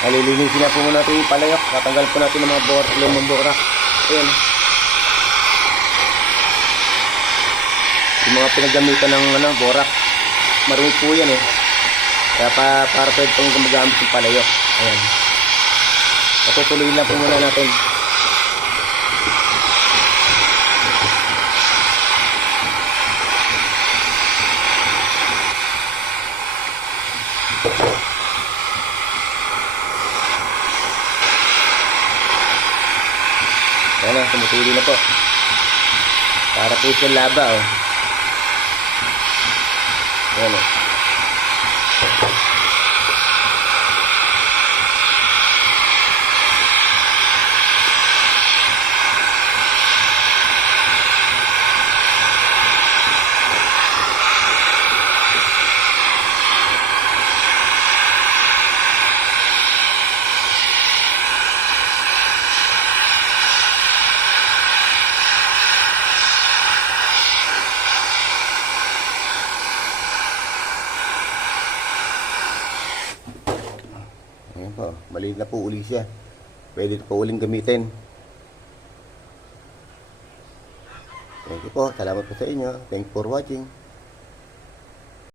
Alilinisin na po muna natin yung palayok. Tatanggal po natin ng mga lemon borak. Ayan. Yung mga pinagamitan ng borak. Marumi po yan eh. Kaya para pwede pong gumagamit yung palayok. Ayan. Patutuloyin lang po muna natin. Ayan na, tumutuloy na po. Para po siyang laba, oh. Ayan, oh. Ayan po, maliit na po uli siya. Pwede po uling gamitin. Thank you po, salamat po sa inyo. Thank you for watching.